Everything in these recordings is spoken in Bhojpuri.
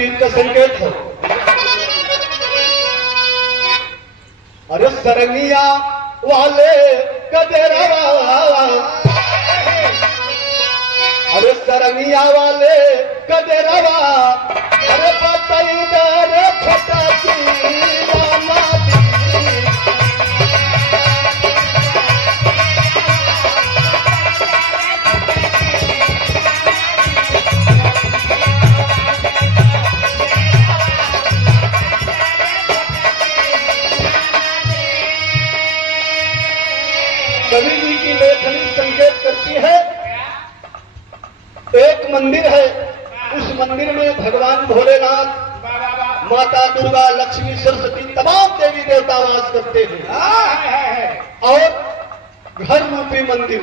गीत का संकेत है। अरे सरंगिया वाले कदेरवा, अरे सरंगिया वाले कदेरवा, अरे बताई रे छोटा सी रामा दी। कवि जी की लेखनी संकेत करती है, एक मंदिर है, उस मंदिर में भगवान भोलेनाथ, माता दुर्गा, लक्ष्मी, सरस्वती, तमाम देवी देवता वास करते हैं। और घर रूपी मंदिर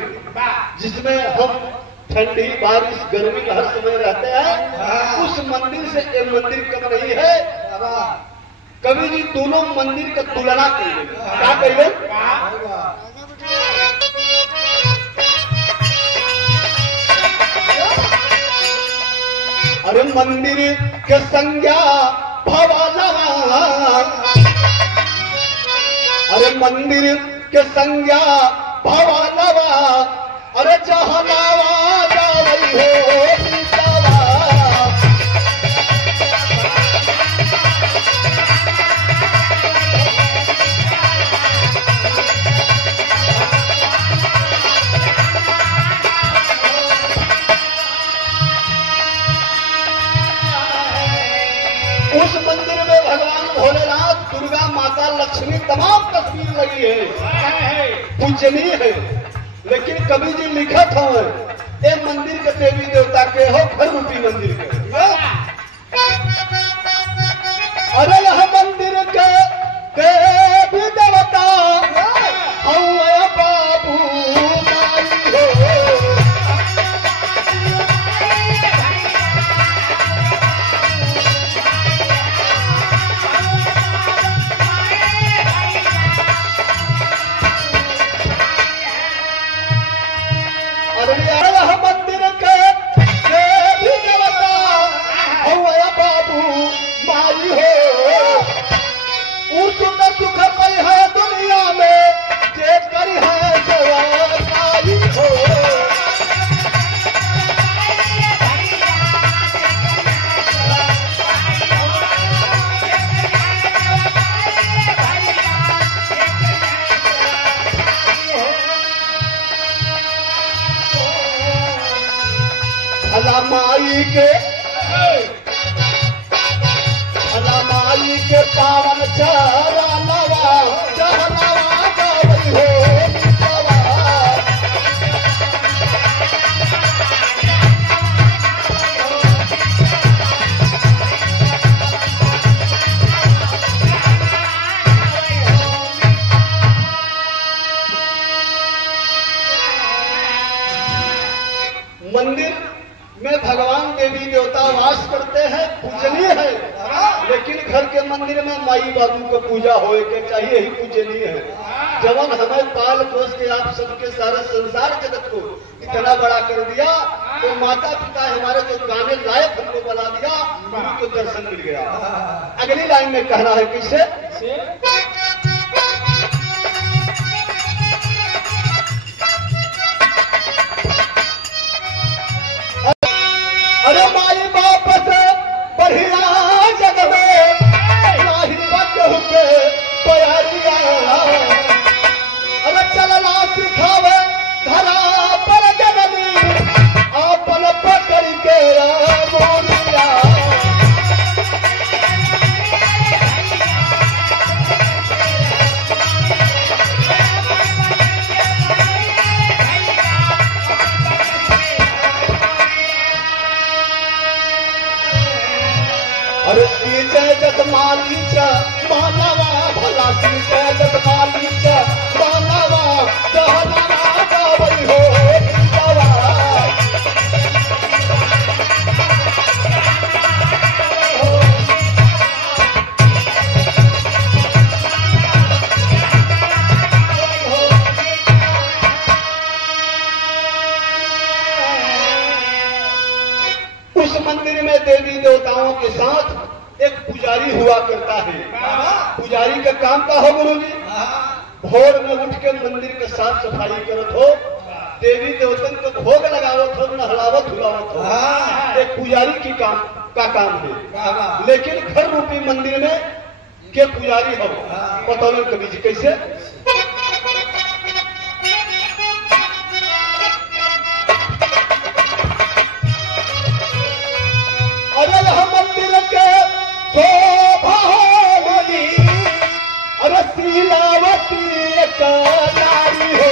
जिसमें हम ठंडी, बारिश, गर्मी हर समय रहते हैं, उस मंदिर से एक मंदिर कम नहीं है। कवि जी दोनों मंदिर का तुलना करिए, क्या कहिए? अरे मंदिर के संज्ञा भवानवा, अरे मंदिर के संज्ञा भवानवा, अरे जहनावा जावई हो सीतावा। उस मंदिर में भगवान भोलेनाथ, दुर्गा माता, लक्ष्मी, तमाम तस्वीर लगी है, पूजनीय है। लेकिन कवि जी लिखत हो ये मंदिर के देवी देवता के हो, घर रूपी मंदिर के। अरे यह मंदिर के देवी देवता हौवे बाबू माई हो। मंदिर के देवी देवता हौवे बाबू माई हो। सुख सुख पई है दुनिया में जे करी है सेवाई हो। भला माई के पावन चरणवा, चरणवा गावई हो सीतावा। मंदिर में भगवान देवी देवता वास करते हैं, पूजनीय है। लेकिन घर के मंदिर में माई बाबू को पूजा होए के चाहिए, ही पूजनीय है। जवन हमें पाल पोस के आप सबके सारे संसार जगत को इतना बड़ा कर दिया, तो माता पिता हमारे जो गाने लायक हमको बना दिया, उनको दर्शन मिल गया। अगली लाइन में कहना है किसे? अरे माई बाप से बढ़िया जग में नाही बहू के प्यारिया। अरे चलना सिखावे धरा पर जननी, आपन पकड़ के मोरिया। अरे सींचे जत मालीच मानवा, भला सींचे जत मालीच मानवा, जहनावा गावई हो सीतावा। उस मंदिर में देवी देवताओं के साथ पुजारी हुआ करता है। पुजारी का काम का हो गुरु जी? भोर में उठ के मंदिर के साफ सफाई करत हो, देवी देवतन को भोग लगावत हो, नहलावत हुलावत हो, एक पुजारी की काम है। लेकिन घर रूपी मंदिर में के पुजारी हो, बतौलन कवि जी कैसे? अरे यह मंदिर के शोभा होगी, अरे शीलावती एक नारी हो।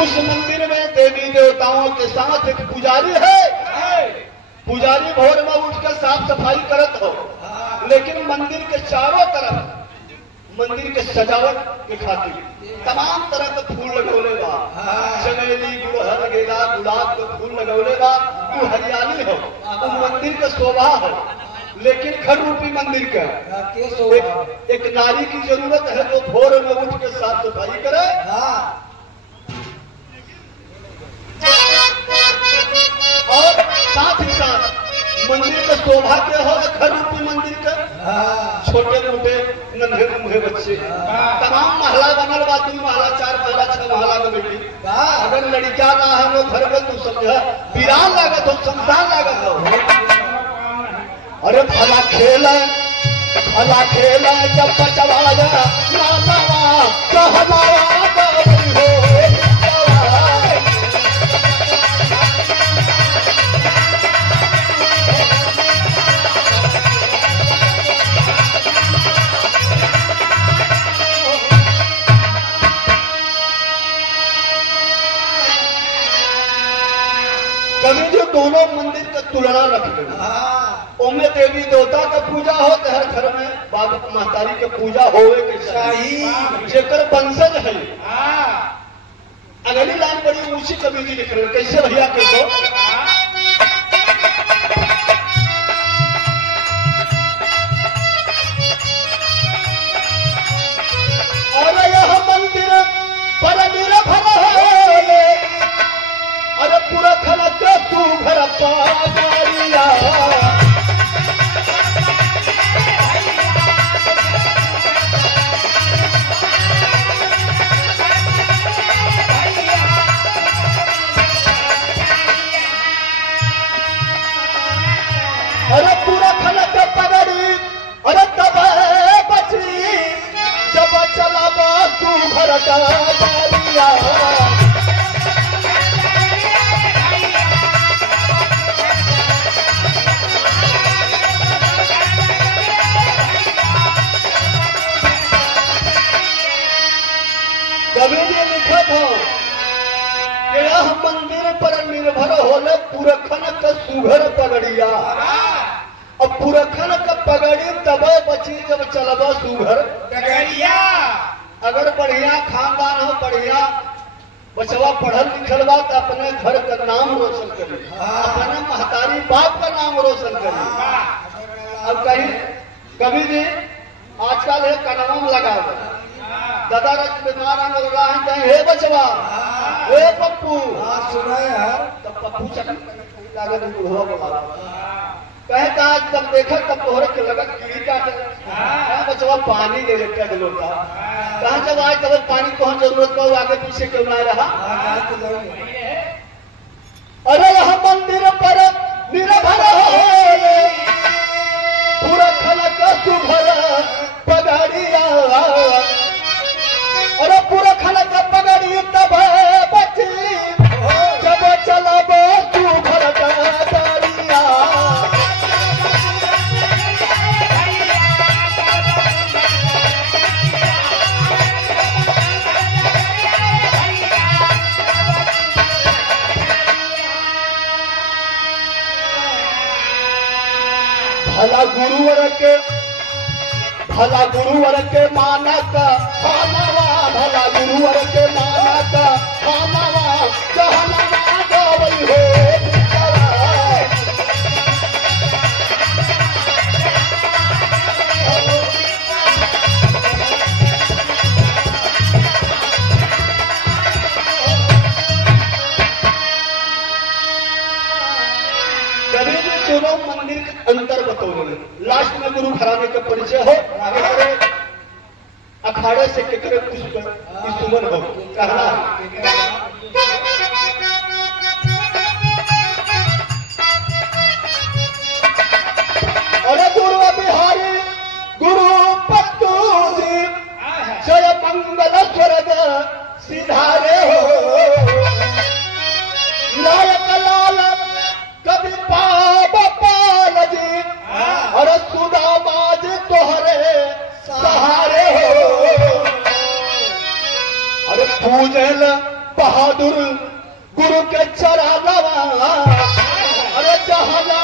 उस मंदिर में देवी देवताओं के साथ एक पुजारी है। पुजारी भोर में उठकर साफ सफाई करत हो, लेकिन मंदिर के चारों तरफ मंदिर के सजावट के खातिर तमाम तरह के फूल लगौले बा। चमेली, गुड़हल, गेंदा, गुलाब के फूल लगौले बा। वो हरियाली हो, वो मंदिर का शोभा हो। लेकिन घर रूपी मंदिर का एक नारी की जरूरत है जो भोर में उठ के साफ सफाई करे और साथ ही साथ मंदिर का शोभा के हो। घर रूपी मंदिर का छोटे मोटे नन्हे मुन्हे बच्चे तमाम महला बनल बा, 2 महला, 4 महला, 6 महला का बिल्डिंग। अगर लड़का ना है वो घर में, तू समझा वीरान लागत हो, शमशान लागत हो। अरे भला खेला जब बचवाया नानावा कहलावा बाबू हो। कभी जो दोनों मंदिर का तुलना रख दे, उनमें देवी देवता का पूजा हो तो हर घर में बाबू महतारी के पूजा होवे के चाहिए, जेकर वंशज है। अगली लाइन बड़ी ऊंची कवि जी लिख रहे हैं, कैसे भैया कहते हो? और यह मंदिर पर निर्भर है, अरे पूरा खलक तू घर पारिया। अरे पूरा खलक पगड़ी, अरे तब बची जब चला तू घर का पारिया। कभी भी लिखत हो कि यह मंदिर पर निर्भर होले पुरखन का सुघर पगड़िया। अब पुरखन का पगड़ी तब बची जब चलबा सुघर पगड़िया। अगर बढ़िया खानदान हो, बढ़िया बचवा पढ़ल लिखल बा तो अपने घर का नाम रोशन करे, अपने महतारी बाप का नाम रोशन करे। अब कभी भी आजकल है कनम लगा दादा रजनारायण है, हे बचवा, हे पप्पू, सुना यार। तब पप्पू चकन लागत बुढ़वा बोला, कहता तब देखा तब तोहरे के लगत कीड़ी काटे। बचवा पानी ले लेकर दिलोटा, कहा जब आज तब पानी को जरूरत को आगे पीछे क्यों ना रहा। अरे यह मंदिर पर निर्भर है पूरा खलक सुभर पगड़िया। अरे पूरा खलक पगड़ी तब बची जब चलब तू घर का दरिया। भला गुरुवर के मानक खानवा, भला गुरुवर के मानक खानवा, जहनवा गावई हो दोनों मंदिर के अंतर बतौले। लास्ट में गुरु घराने का परिचय हो, अखाड़े से केकरे सुमन हो कहना। अरे गुरु बिहारी गुरु पत्तू जी जय मंगल स्वर्ग सिधारे हो, नायक लाल कभी पाप पाल जी और सुदाबाज तोहरे सहारे हो। अरे पूजल बहादुर गुरु के चरणवा, अरे जहला